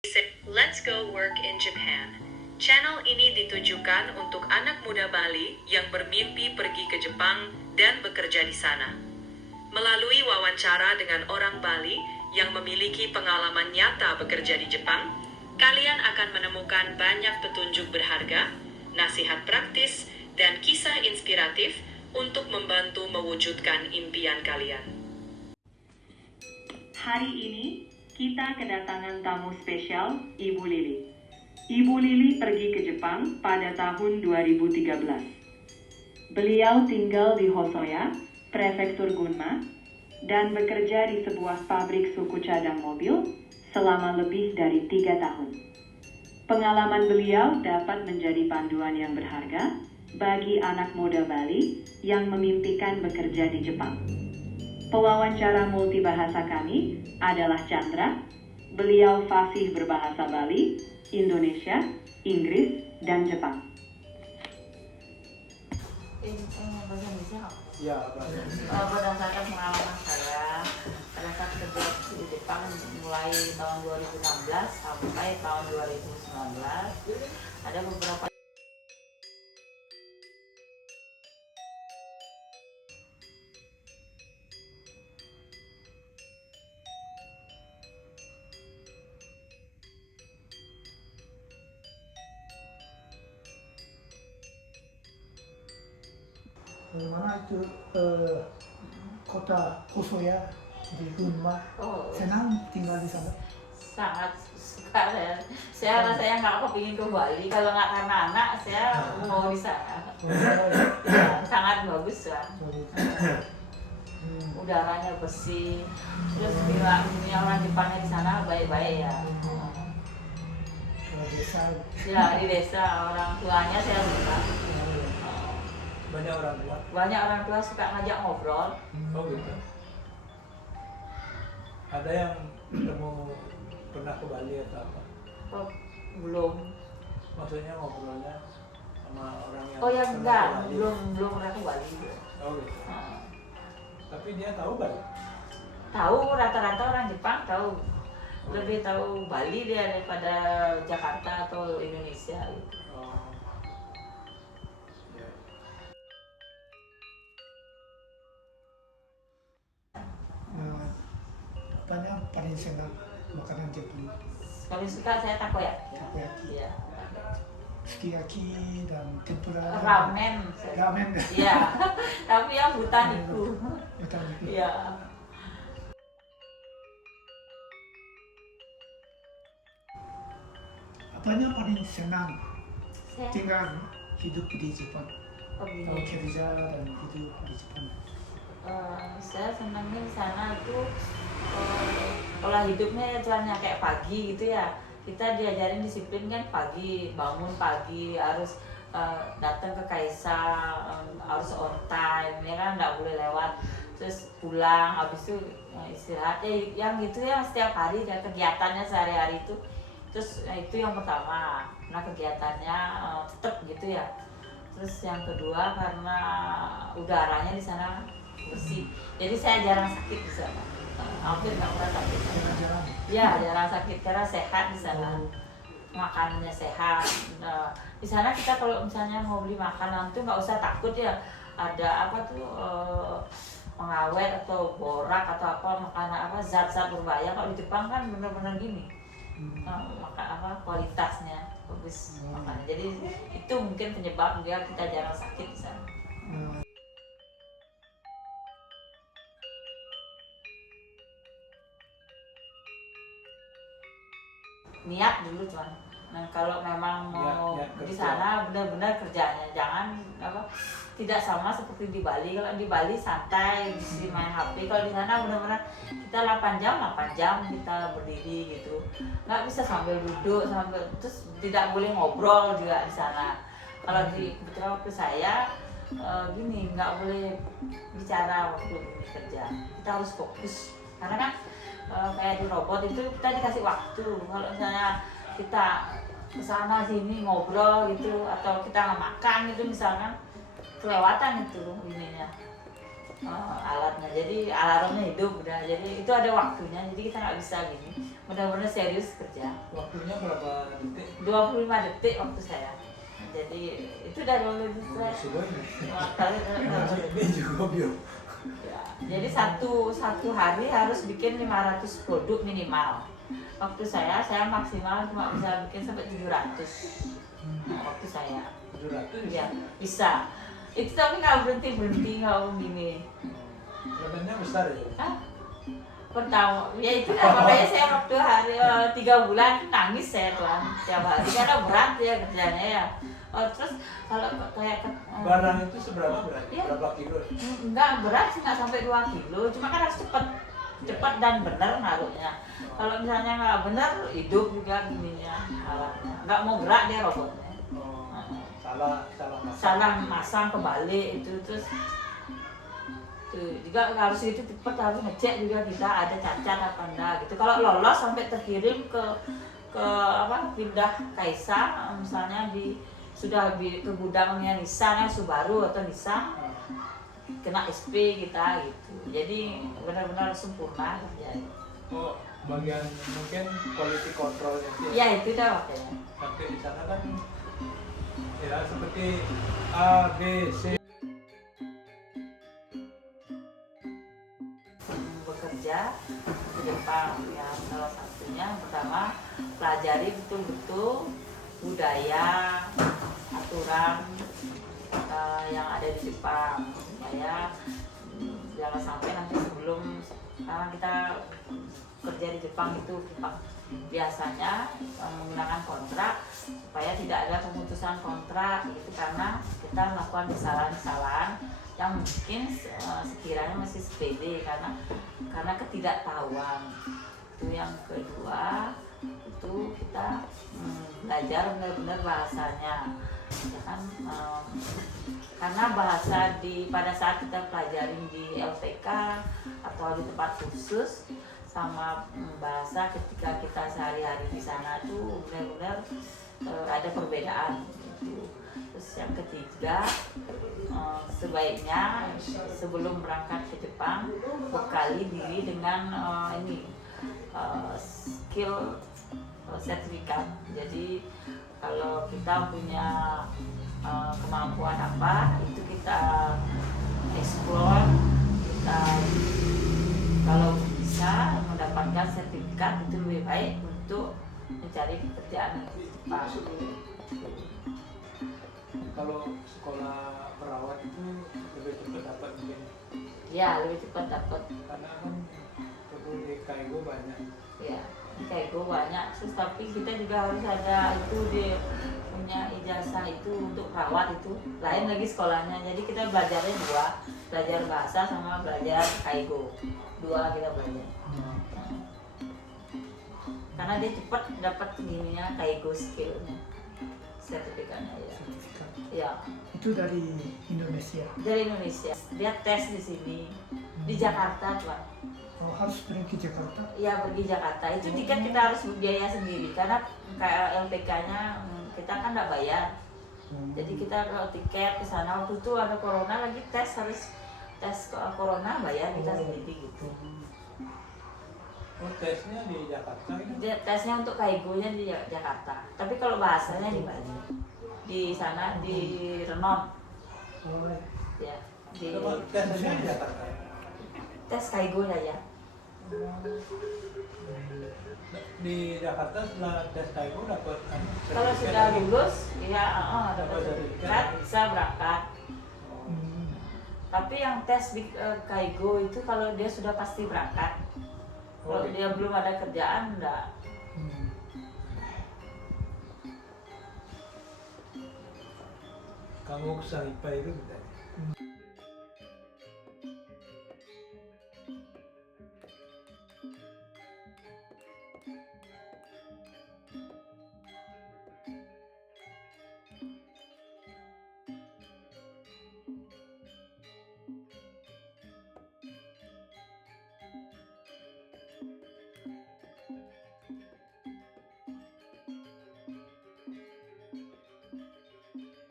Let's Go Work in Japan. Channel ini ditujukan untuk anak muda Bali yang bermimpi pergi ke Jepang dan bekerja di sana. Melalui wawancara dengan orang Bali yang memiliki pengalaman nyata bekerja di Jepang, kalian akan menemukan banyak petunjuk berharga, nasihat praktis, dan kisah inspiratif untuk membantu mewujudkan impian kalian. Hari ini, kita kedatangan tamu spesial, Ibu Lili. Ibu Lili pergi ke Jepang pada tahun 2013. Beliau tinggal di Hosoya, Prefektur Gunma, dan bekerja di sebuah pabrik suku cadang mobil selama lebih dari 3 tahun. Pengalaman beliau dapat menjadi panduan yang berharga bagi anak muda Bali yang memimpikan bekerja di Jepang. Pewawancara multibahasa kami adalah Chandra. Beliau fasih berbahasa Bali, Indonesia, Inggris, dan Jepang. Bahasa Indonesia Ya, berdasarkan pengalaman saya pada saat kerja di Jepang mulai tahun 2016 sampai tahun 2019 ada beberapa mana itu kota Hosoya di Gunma. Senang tinggal di sana. sangat suka saya rasanya nggak kepingin ke Bali kalau nggak karena anak saya mau di sana. Ya, sangat bagus lah. Udaranya bersih, terus bila dunia orang Jepangnya di sana baik-baik ya. Desa. Ya di desa orang tuanya saya suka. Banyak orang tua. Banyak orang tua suka ngajak ngobrol. Oh gitu. Ada yang ketemu pernah ke Bali atau apa? Oh, belum. Maksudnya ngobrolnya sama orang yang Oh ya pernah enggak, ke Bali? belum pernah ke Bali. Oh gitu. Nah, Tapi dia tahu Bali? tahu rata-rata orang Jepang tahu, lebih tahu Bali dia daripada Jakarta atau Indonesia gitu. Oh. Ya. Apanya paling senang makanan Jepang? Paling suka saya takoyaki. Takoyaki. Iya. Sukiyaki dan tempura. Ramen. Ramen. Iya. Tapi yang hutan itu. Betul. Iya. Apanya paling senang Saya tinggal hidup di Jepang? oh, Kalau gini. kerja dan hidup di Jepang. Saya senangnya di sana itu pola hidupnya ya cuannya kayak pagi gitu ya, kita diajarin disiplin kan, pagi bangun pagi harus datang ke kaisar, harus on time ya kan, nggak boleh lewat, terus pulang habis itu istirahat ya, yang gitu ya setiap hari dan kegiatannya sehari-hari itu. Terus itu yang pertama, nah kegiatannya tetap gitu ya. Terus yang kedua karena udaranya di sana bersih, jadi saya jarang sakit di sana. Hampir nggak pernah sakit. Jalan-jalan. Ya jarang sakit karena sehat di sana, makanannya sehat. Nah, di sana kita kalau misalnya mau beli makanan tuh nggak usah takut ya, ada apa tuh pengawet atau borak atau apa makanan apa zat-zat berbahaya. Kalau di Jepang kan benar-benar gini, makan apa kualitasnya bagus makanan. Jadi itu mungkin penyebab dia kita jarang sakit di sana. Nah, Niat dulu cuman. Nah kalau memang mau Niat di kerja. sana benar-benar kerjanya, jangan apa tidak sama seperti di Bali. Kalau di Bali santai bisa main HP, kalau di sana benar-benar kita 8 jam kita berdiri gitu, nggak bisa sambil duduk sambil, terus tidak boleh ngobrol juga di sana. Kalau di kebetulan waktu saya gini, nggak boleh bicara waktu ini kerja, kita harus fokus karena kan kayak di robot itu kita dikasih waktu. Kalau misalnya kita kesana sini ngobrol gitu atau kita nggak makan gitu misalkan, kelewatan itu ininya alatnya. Jadi alarmnya hidup udah, jadi itu ada waktunya, jadi kita nggak bisa gini benar-benar serius kerja. Waktunya berapa detik? 25 detik waktu saya. Jadi itu dari waktu itu saya. Ini juga bio. Ya, jadi satu hari harus bikin 500 produk minimal. Waktu saya maksimal cuma bisa bikin sampai 700. Waktu saya. 700 Ya, bisa. Itu tapi nggak berhenti nggak gini. Lebennya besar ya? Hah? Pertama, ya itu lah makanya saya waktu hari 3 bulan nangis saya tuan tiap hari karena berat ya kerjanya ya. Terus kalau kayak Barang itu seberapa berat? Ya. Berapa kilo? Enggak berat sih, nggak sampai 2 kilo, cuma kan harus cepat dan benar naruhnya. Kalau misalnya nggak benar, hidup juga gininya alatnya. Nggak mau gerak dia robotnya. Salah masang kebalik itu terus tuh, juga harus gitu cepat, harus ngecek juga kita ada cacat apa enggak gitu. Kalau lolos sampai terkirim ke apa pindah Kaisa misalnya sudah ke gudangnya Nissan Subaru atau Nissan kena SP kita gitu. Jadi benar-benar sempurna kerja. Oh, bagian mungkin quality control itu. Ya itu dah makanya. Sampai di sana kan ya seperti A, B, C. Bekerja di Jepang ya, salah satunya yang pertama pelajari betul-betul budaya aturan yang ada di Jepang supaya jangan sampai nanti sebelum kita kerja di Jepang itu biasanya menggunakan kontrak supaya tidak ada pemutusan kontrak gitu karena kita melakukan kesalahan-kesalahan yang mungkin sekiranya masih sepele karena ketidaktahuan. Itu yang kedua, itu kita belajar benar-benar bahasanya ya kan, karena bahasa pada saat kita pelajarin di LPK atau di tempat khusus sama bahasa ketika kita sehari-hari di sana tuh benar-benar ada perbedaan gitu. Terus yang ketiga, sebaiknya sebelum berangkat ke Jepang bekali diri dengan skill sertifikat. Jadi kalau kita punya kemampuan apa itu kita explore, kita kalau bisa mendapatkan sertifikat itu lebih baik untuk mencari pekerjaan di Jepang. Kalau sekolah perawat itu lebih cepat dapat mungkin. Ya, lebih cepat dapat. Karena kan perlu di Kaigo banyak. Ya, di Kaigo banyak. Terus tapi kita juga harus ada itu punya ijazah itu untuk perawat itu. Lain lagi sekolahnya. Jadi kita belajarnya 2, belajar bahasa sama belajar Kaigo. 2 kita belajar. Karena dia cepat dapat gininya Kaigo skillnya, sertifikatnya ya. Ya. Itu dari Indonesia. Dari Indonesia. Dia tes di sini di Jakarta, Pak. Oh, harus pergi ke Jakarta? Iya, pergi Jakarta. Itu tiket kita harus biaya sendiri karena kayak LPK-nya kita kan nggak bayar. Jadi kita kalau tiket ke sana waktu itu ada corona lagi harus tes corona bayar kita sendiri gitu. Oh, tesnya di Jakarta ini? Tesnya untuk Kaigo-nya di Jakarta. Tapi kalau bahasanya di Bali. Di sana di Renon. Oh, Ya. Tesnya di Jakarta. Tes Kaigo-nya ya. Di Jakarta setelah tes Kaigo dapat Kalau sudah lulus, ya dapat Dapat sertifikat bisa berangkat. Tapi yang tes di Kaigo itu kalau dia sudah pasti berangkat. Kalau dia belum ada kerjaan, enggak. Kamu usaha IPA itu